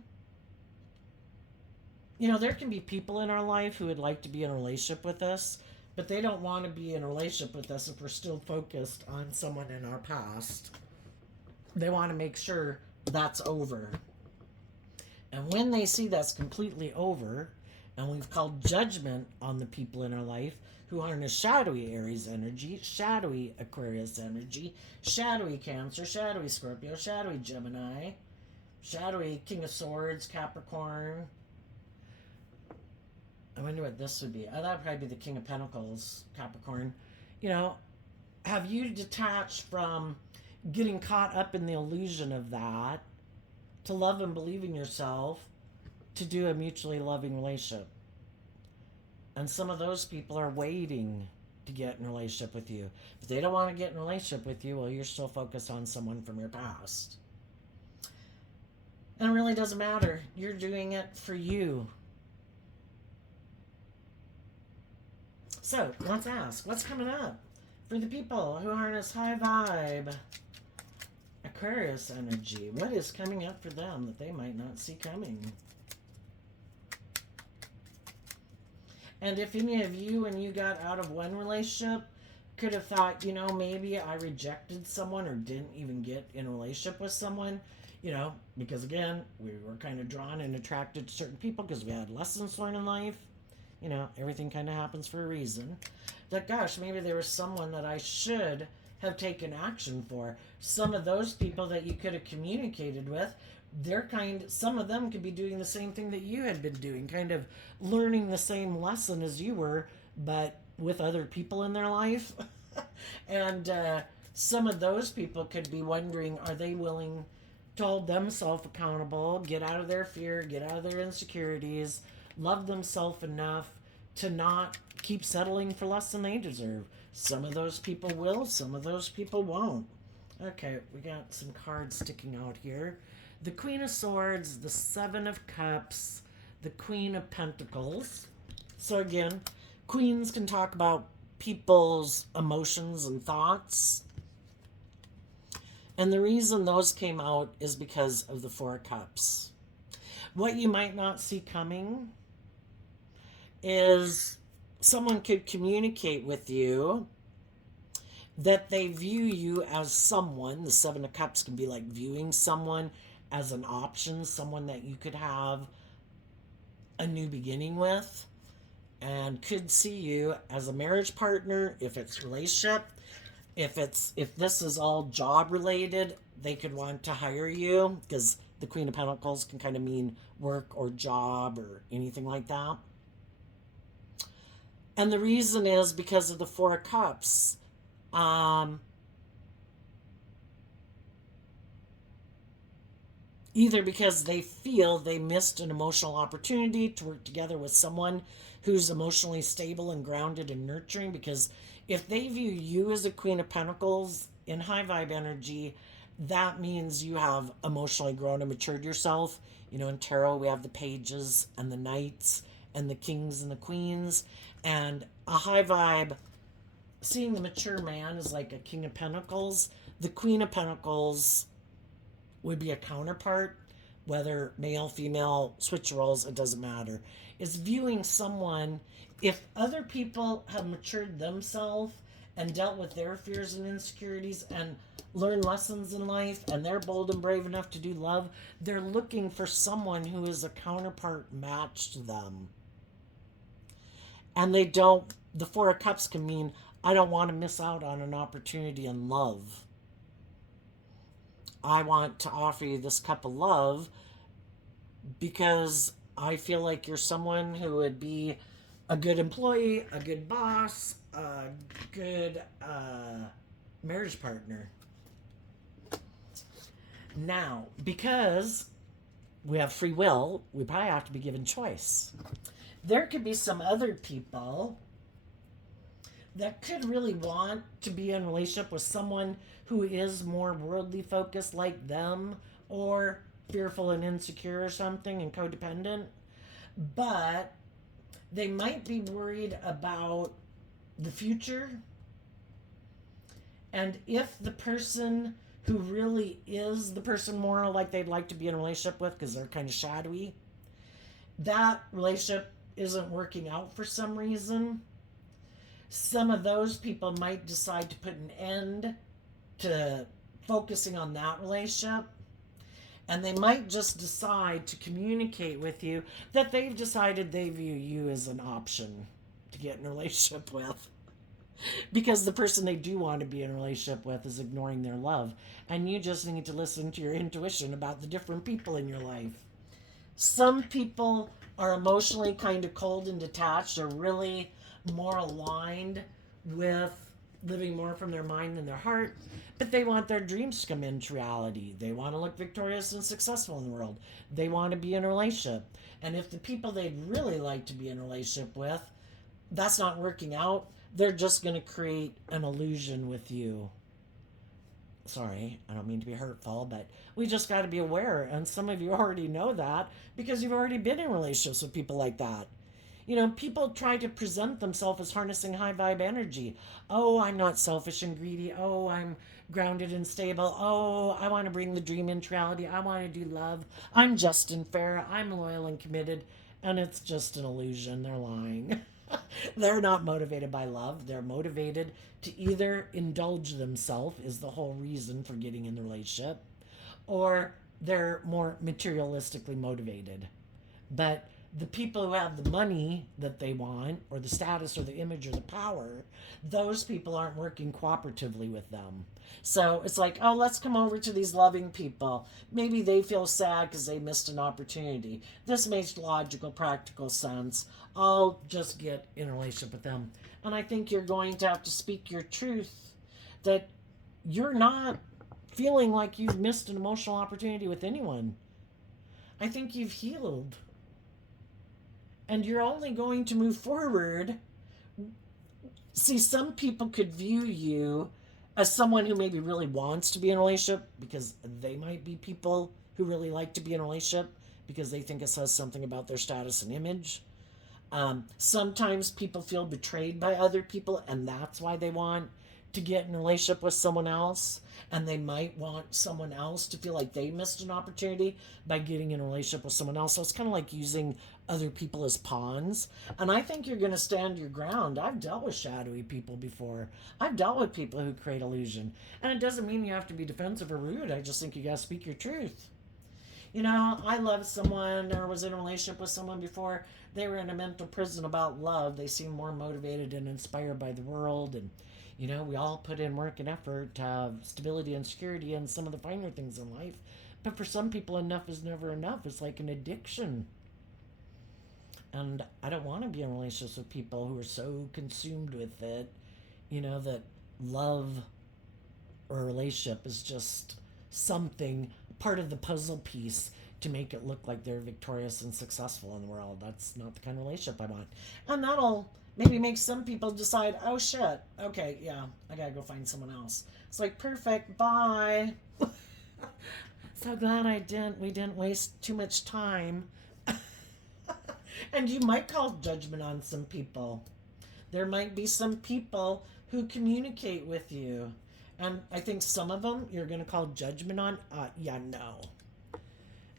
You know, there can be people in our life who would like to be in a relationship with us, but they don't want to be in a relationship with us if we're still focused on someone in our past. They want to make sure that's over. And when they see that's completely over, and we've called judgment on the people in our life who are in a shadowy Aries energy, shadowy Aquarius energy, shadowy Cancer, shadowy Scorpio, shadowy Gemini, shadowy King of Swords, Capricorn. I wonder what this would be. That would probably be the King of Pentacles, Capricorn. You know, have you detached from getting caught up in the illusion of that to love and believe in yourself to do a mutually loving relationship? And some of those people are waiting to get in a relationship with you. If they don't want to get in a relationship with you, well, you're still focused on someone from your past. And it really doesn't matter. You're doing it for you. So let's ask, what's coming up for the people who are in this high vibe Aquarius energy? What is coming up for them that they might not see coming? And if any of you, when you got out of one relationship, could have thought, you know, maybe I rejected someone or didn't even get in a relationship with someone, you know, because again, we were kind of drawn and attracted to certain people because we had lessons learned in life. You know, everything kind of happens for a reason. That, gosh, maybe there was someone that I should have taken action for. Some of those people that you could have communicated with, some of them could be doing the same thing that you had been doing, kind of learning the same lesson as you were, but with other people in their life. And some of those people could be wondering, are they willing to hold themselves accountable, get out of their fear, get out of their insecurities, love themselves enough to not keep settling for less than they deserve. Some of those people will, some of those people won't. Okay, we got some cards sticking out here. The Queen of Swords, the Seven of Cups, the Queen of Pentacles. So again, queens can talk about people's emotions and thoughts. And the reason those came out is because of the Four of Cups. What you might not see coming is someone could communicate with you that they view you as someone. The Seven of Cups can be like viewing someone as an option, someone that you could have a new beginning with, and could see you as a marriage partner if it's relationship. If this is all job related, they could want to hire you, because the Queen of Pentacles can kind of mean work or job or anything like that. And the reason is because of the Four of Cups. Either because they feel they missed an emotional opportunity to work together with someone who's emotionally stable and grounded and nurturing, because if they view you as a Queen of Pentacles in high vibe energy that means you have emotionally grown and matured yourself. You know, in tarot, we have the pages and the knights and the kings and the queens. And a high vibe, seeing the mature man is like a king of pentacles. The queen of pentacles would be a counterpart, whether male, female, switch roles, it doesn't matter. It's viewing someone, if other people have matured themselves and dealt with their fears and insecurities and learned lessons in life and they're bold and brave enough to do love, they're looking for someone who is a counterpart match to them. And they don't, the Four of Cups can mean, I don't want to miss out on an opportunity in love. I want to offer you this cup of love because I feel like you're someone who would be a good employee, a good boss, a good marriage partner. Now, because we have free will, we probably have to be given choice. There could be some other people that could really want to be in a relationship with someone who is more worldly focused like them, or fearful and insecure or something and codependent, but they might be worried about the future. And if the person who really is the person more like they'd like to be in a relationship with, because they're kind of shadowy, that relationship isn't working out for some reason, some of those people might decide to put an end to focusing on that relationship. And they might just decide to communicate with you that they've decided they view you as an option to get in a relationship with. Because the person they do want to be in a relationship with is ignoring their love. And you just need to listen to your intuition about the different people in your life. Some people are emotionally kind of cold and detached, are really more aligned with living more from their mind than their heart, but they want their dreams to come into reality. They want to look victorious and successful in the world. They want to be in a relationship. And if the people they'd really like to be in a relationship with, that's not working out, they're just going to create an illusion with you. Sorry, I don't mean to be hurtful, but we just got to be aware. And some of you already know that because you've already been in relationships with people like that. You know, people try to present themselves as harnessing high vibe energy. Oh, I'm not selfish and greedy. Oh, I'm grounded and stable. Oh, I want to bring the dream into reality. I want to do love. I'm just and fair. I'm loyal and committed. And it's just an illusion. They're lying. They're not motivated by love. They're motivated to either indulge themselves, is the whole reason for getting in the relationship, or they're more materialistically motivated. But the people who have the money that they want, or the status or the image or the power, those people aren't working cooperatively with them. So it's like, oh, let's come over to these loving people. Maybe they feel sad because they missed an opportunity. This makes logical, practical sense. I'll just get in a relationship with them. And I think you're going to have to speak your truth, that you're not feeling like you've missed an emotional opportunity with anyone. I think you've healed. And you're only going to move forward. See, some people could view you as someone who maybe really wants to be in a relationship, because they might be people who really like to be in a relationship because they think it says something about their status and image. Sometimes people feel betrayed by other people, and that's why they want to get in a relationship with someone else. And they might want someone else to feel like they missed an opportunity by getting in a relationship with someone else. So it's kind of like using other people as pawns. And I think you're going to stand your ground. I've dealt with shadowy people before. I've dealt with people who create illusion. And it doesn't mean you have to be defensive or rude. I just think you got to speak your truth. You know, I loved someone or was in a relationship with someone before. They were in a mental prison about love. They seemed more motivated and inspired by the world. And, you know, we all put in work and effort to have stability and security and some of the finer things in life. But for some people, enough is never enough. It's like an addiction. And I don't want to be in relationships with people who are so consumed with it, you know, that love or a relationship is just something, part of the puzzle piece to make it look like they're victorious and successful in the world. That's not the kind of relationship I want. And that'll maybe make some people decide, oh shit, okay, yeah, I gotta go find someone else. It's like, perfect, bye. So glad we didn't waste too much time. And you might call judgment on some people. There might be some people who communicate with you. And I think some of them you're going to call judgment on. Yeah, no.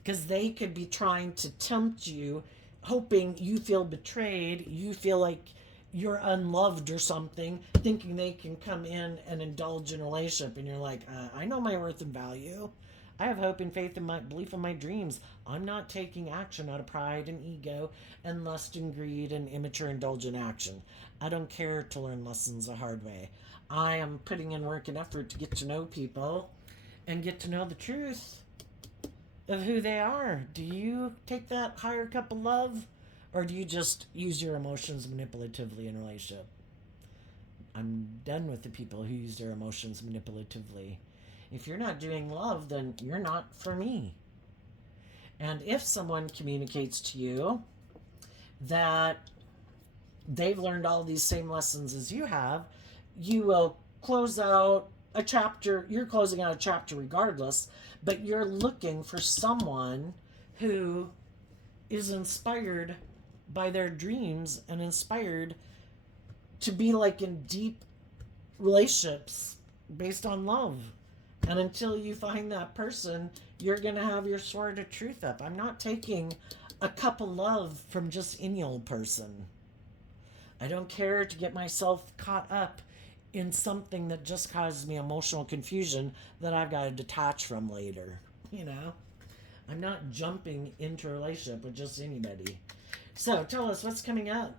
Because they could be trying to tempt you, hoping you feel betrayed, you feel like you're unloved or something, thinking they can come in and indulge in a relationship. And you're like, I know my worth and value. I have hope and faith in my belief in my dreams. I'm not taking action out of pride and ego and lust and greed and immature indulgent action. I don't care to learn lessons the hard way. I am putting in work and effort to get to know people and get to know the truth of who they are. Do you take that higher cup of love, or do you just use your emotions manipulatively in a relationship? I'm done with the people who use their emotions manipulatively. If you're not doing love, then you're not for me. And if someone communicates to you that they've learned all these same lessons as you have, you will close out a chapter. You're closing out a chapter regardless, but you're looking for someone who is inspired by their dreams and inspired to be like in deep relationships based on love. And until you find that person, you're going to have your sword of truth up. I'm not taking a cup of love from just any old person. I don't care to get myself caught up in something that just causes me emotional confusion that I've got to detach from later. You know, I'm not jumping into a relationship with just anybody. So tell us what's coming up.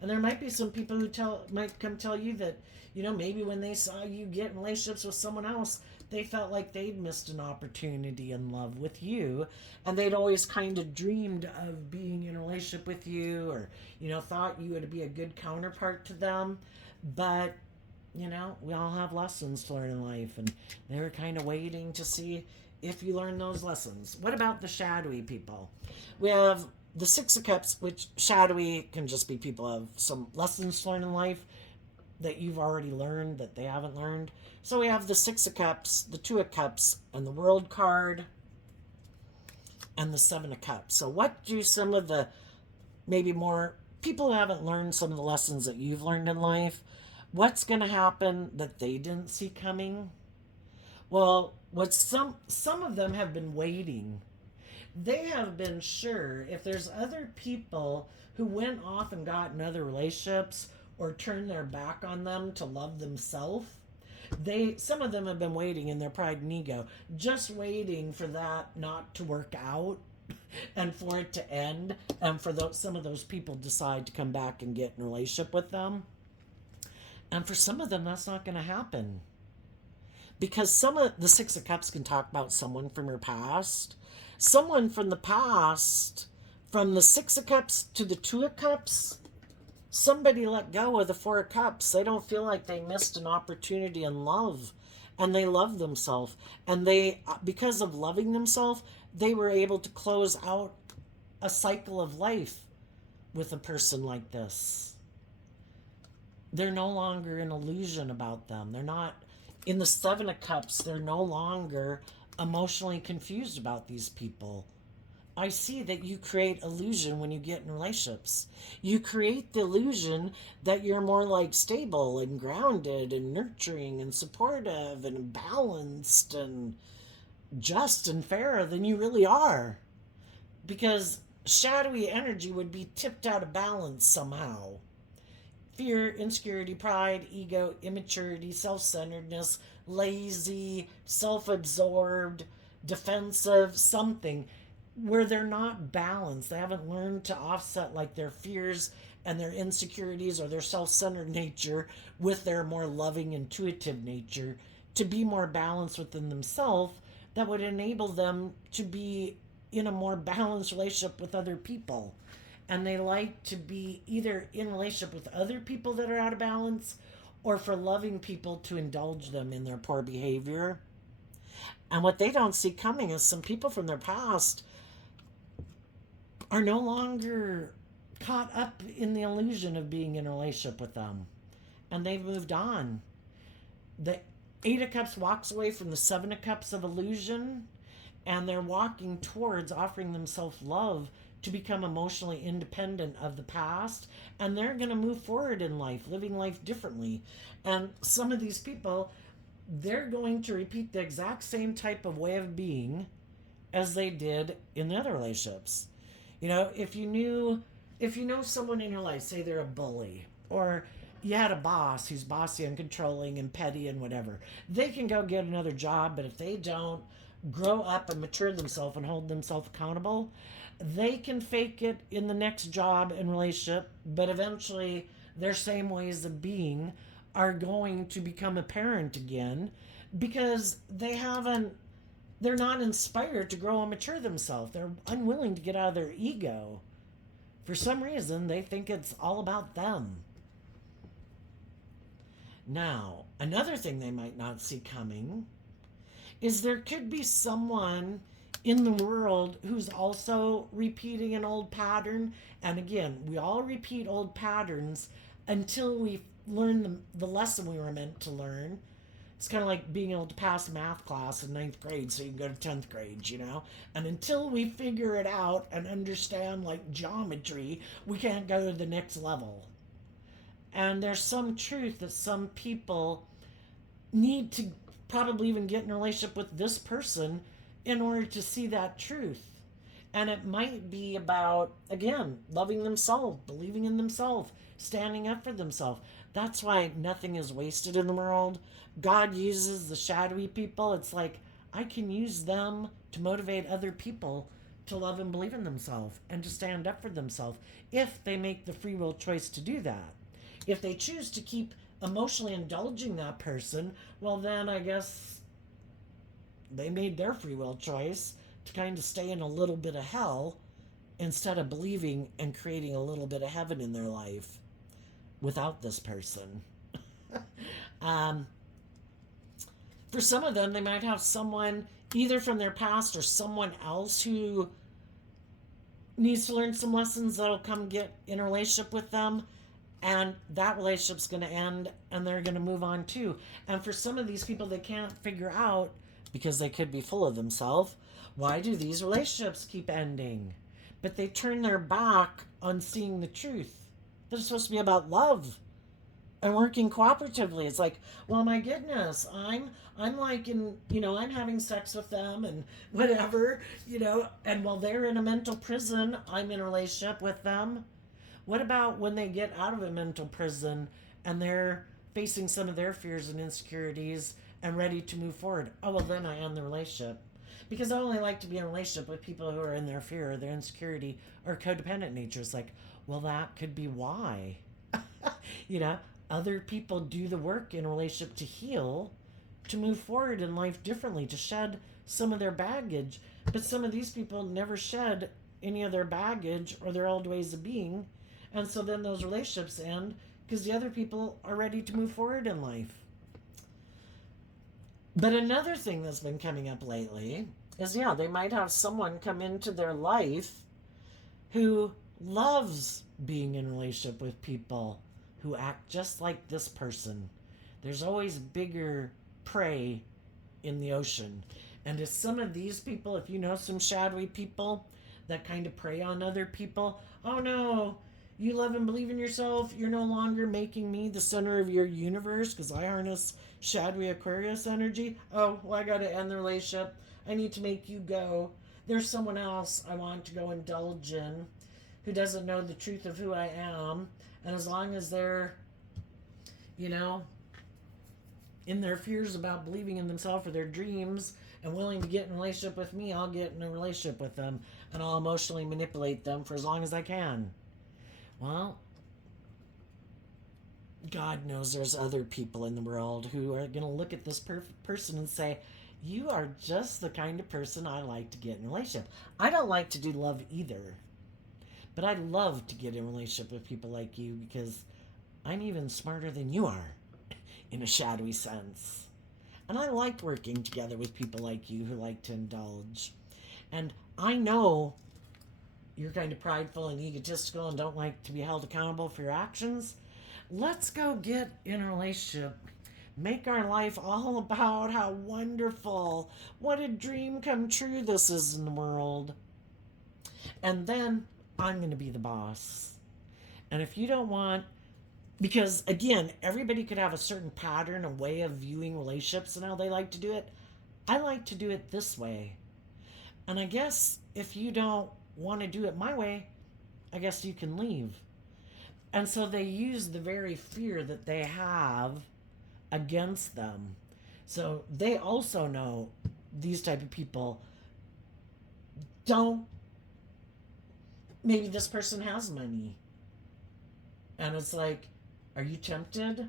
And there might be some people who might come tell you that, you know, maybe when they saw you get in relationships with someone else, they felt like they'd missed an opportunity in love with you, and they'd always kind of dreamed of being in a relationship with you, or, you know, thought you would be a good counterpart to them. But, you know, we all have lessons to learn in life, and they were kind of waiting to see if you learn those lessons. What about the shadowy people? We have the Six of Cups, which shadowy can just be people have some lessons to learn in life that you've already learned that they haven't learned. So we have the Six of Cups, the Two of Cups, and the World card, and the Seven of Cups. So what do some of the maybe more people who haven't learned some of the lessons that you've learned in life, what's going to happen that they didn't see coming? Well, what some of them have been waiting. They have been sure if there's other people who went off and got in other relationships or turned their back on them to love themselves, some of them have been waiting in their pride and ego, just waiting for that not to work out and for it to end, and for some of those people decide to come back and get in a relationship with them. And for some of them, that's not going to happen. Because some of the Six of Cups can talk about someone from your past. Someone from the past, from the Six of Cups to the Two of Cups, somebody let go of the Four of Cups. They don't feel like they missed an opportunity in love, and they love themselves. And they, because of loving themselves, they were able to close out a cycle of life with a person like this. They're no longer an illusion about them. They're not, in the Seven of Cups, they're no longer emotionally confused about these people. I see that you create illusion when you get in relationships. You create the illusion that you're more like stable and grounded and nurturing and supportive and balanced and just and fair than you really are. Because shadowy energy would be tipped out of balance somehow. Fear, insecurity, pride, ego, immaturity, self-centeredness, lazy, self-absorbed, defensive, something where they're not balanced. They haven't learned to offset like their fears and their insecurities or their self-centered nature with their more loving, intuitive nature to be more balanced within themselves. That would enable them to be in a more balanced relationship with other people. And they like to be either in relationship with other people that are out of balance, or for loving people to indulge them in their poor behavior. And what they don't see coming is some people from their past are no longer caught up in the illusion of being in a relationship with them. And they've moved on. Eight of Cups walks away from the Seven of Cups of illusion, and they're walking towards offering themselves love to become emotionally independent of the past, and they're going to move forward in life, living life differently. And some of these people, they're going to repeat the exact same type of way of being as they did in the other relationships. You know, if you know someone in your life, say they're a bully, or you had a boss who's bossy and controlling and petty and whatever, they can go get another job, but if they don't grow up and mature themselves and hold themselves accountable, they can fake it in the next job and relationship, but eventually their same ways of being are going to become apparent again because they're not inspired to grow and mature themselves. They're unwilling to get out of their ego. For some reason, they think it's all about them. Now, another thing they might not see coming is there could be someone in the world who's also repeating an old pattern. And again, we all repeat old patterns until we learn the lesson we were meant to learn. It's kind of like being able to pass math class in 9th grade so you can go to 10th grade, you know? And until we figure it out and understand like geometry, we can't go to the next level. And there's some truth that some people need to probably even get in a relationship with this person in order to see that truth. And it might be about, again, loving themselves, believing in themselves, standing up for themselves. That's why nothing is wasted in the world. God uses the shadowy people. It's like, I can use them to motivate other people to love and believe in themselves and to stand up for themselves if they make the free will choice to do that. If they choose to keep emotionally indulging that person, well, then I guess they made their free will choice to kind of stay in a little bit of hell instead of believing and creating a little bit of heaven in their life without this person. For some of them, they might have someone either from their past or someone else who needs to learn some lessons that'll come get in a relationship with them, and that relationship's going to end and they're going to move on too. And for some of these people, they can't figure out, because they could be full of themselves, why do these relationships keep ending? But they turn their back on seeing the truth. They're supposed to be about love and working cooperatively. It's like, well, my goodness, I'm like I'm having sex with them and whatever, and while they're in a mental prison, I'm in a relationship with them. What about when they get out of a mental prison and they're facing some of their fears and insecurities and ready to move forward? Oh, well, then I end the relationship. Because I only like to be in a relationship with people who are in their fear or their insecurity or codependent nature. It's like, well, that could be why. Other people do the work in a relationship to heal, to move forward in life differently, to shed some of their baggage. But some of these people never shed any of their baggage or their old ways of being. And so then those relationships end because the other people are ready to move forward in life. But another thing that's been coming up lately is, they might have someone come into their life who loves being in a relationship with people who act just like this person. There's always bigger prey in the ocean. And to some of these people, if you know some shadowy people that kind of prey on other people, oh no, you love and believe in yourself. You're no longer making me the center of your universe because I harness shadowy Aquarius energy. Oh, well, I got to end the relationship. I need to make you go. There's someone else I want to go indulge in who doesn't know the truth of who I am. And as long as they're, in their fears about believing in themselves or their dreams and willing to get in a relationship with me, I'll get in a relationship with them and I'll emotionally manipulate them for as long as I can. Well, God knows there's other people in the world who are going to look at this person and say, you are just the kind of person I like to get in a relationship. I don't like to do love either. But I love to get in a relationship with people like you because I'm even smarter than you are in a shadowy sense. And I like working together with people like you who like to indulge. And I know you're kind of prideful and egotistical and don't like to be held accountable for your actions. Let's go get in a relationship make our life all about how wonderful, what a dream come true this is in the world. And then I'm going to be the boss. And if you don't want, because again, everybody could have a certain pattern, a way of viewing relationships and how they like to do it. I like to do it this way. And I guess if you don't want to do it my way, I guess you can leave. And so they use the very fear that they have against them. So they also know these type of people don't, maybe this person has money. And it's like, are you tempted?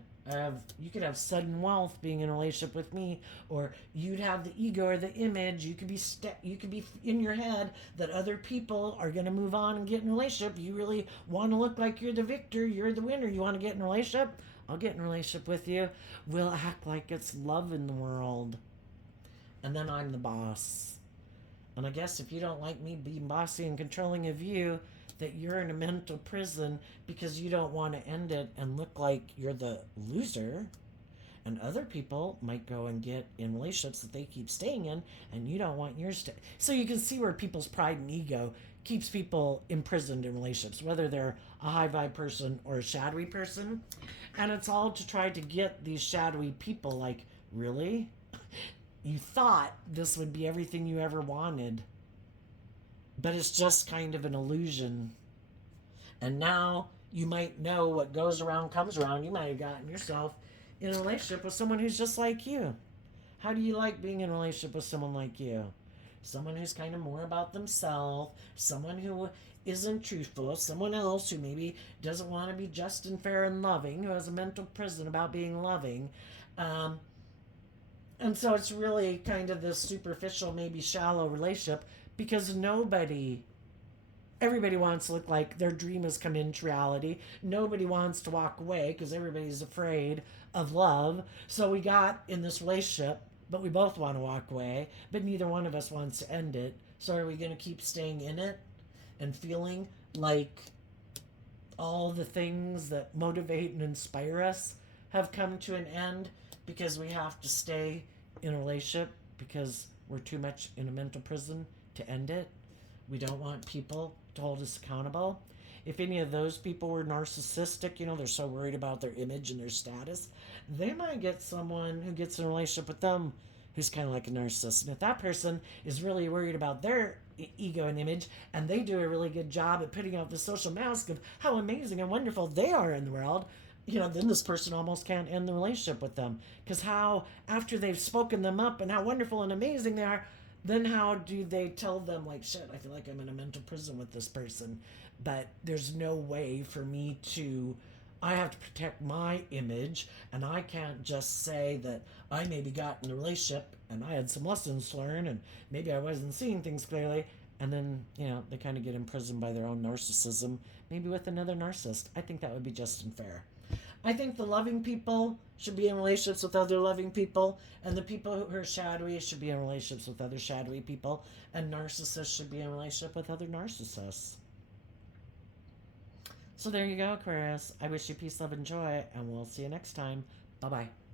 You could have sudden wealth being in a relationship with me, or you'd have the ego or the image. You could be in your head that other people are going to move on and get in a relationship. You really want to look like you're the victor, you're the winner. You want to get in a relationship? I'll get in a relationship with you. We'll act like it's love in the world, and then I'm the boss. And I guess if you don't like me being bossy and controlling of you, that you're in a mental prison because you don't want to end it and look like you're the loser. And other people might go and get in relationships that they keep staying in, and you don't want yours to. So you can see where people's pride and ego keeps people imprisoned in relationships, whether they're a high vibe person or a shadowy person. And it's all to try to get these shadowy people like, really? You thought this would be everything you ever wanted, but it's just kind of an illusion. And now you might know what goes around comes around. You might have gotten yourself in a relationship with someone who's just like you. How do you like being in a relationship with someone like you? Someone who's kind of more about themselves, someone who isn't truthful, someone else who maybe doesn't want to be just and fair and loving, who has a mental prison about being loving. And so it's really kind of this superficial, maybe shallow relationship because everybody wants to look like their dream has come into reality. Nobody wants to walk away because everybody's afraid of love. So we got in this relationship, but we both want to walk away, but neither one of us wants to end it. So are we going to keep staying in it and feeling like all the things that motivate and inspire us have come to an end because we have to stay in a relationship because we're too much in a mental prison to end it? We don't want people to hold us accountable. If any of those people were narcissistic, they're so worried about their image and their status, they might get someone who gets in a relationship with them who's kind of like a narcissist. And if that person is really worried about their ego and image, and they do a really good job at putting out the social mask of how amazing and wonderful they are in the world, then this person almost can't end the relationship with them. Because how, after they've spoken them up and how wonderful and amazing they are, then how do they tell them, like, shit, I feel like I'm in a mental prison with this person, but there's no way for me to, I have to protect my image, and I can't just say that I maybe got in a relationship and I had some lessons to learn and maybe I wasn't seeing things clearly, and then, they kind of get imprisoned by their own narcissism, maybe with another narcissist. I think that would be just and fair. I think the loving people should be in relationships with other loving people, and the people who are shadowy should be in relationships with other shadowy people, and narcissists should be in a relationship with other narcissists. So there you go, Aquarius. I wish you peace, love, and joy, and we'll see you next time. Bye-bye.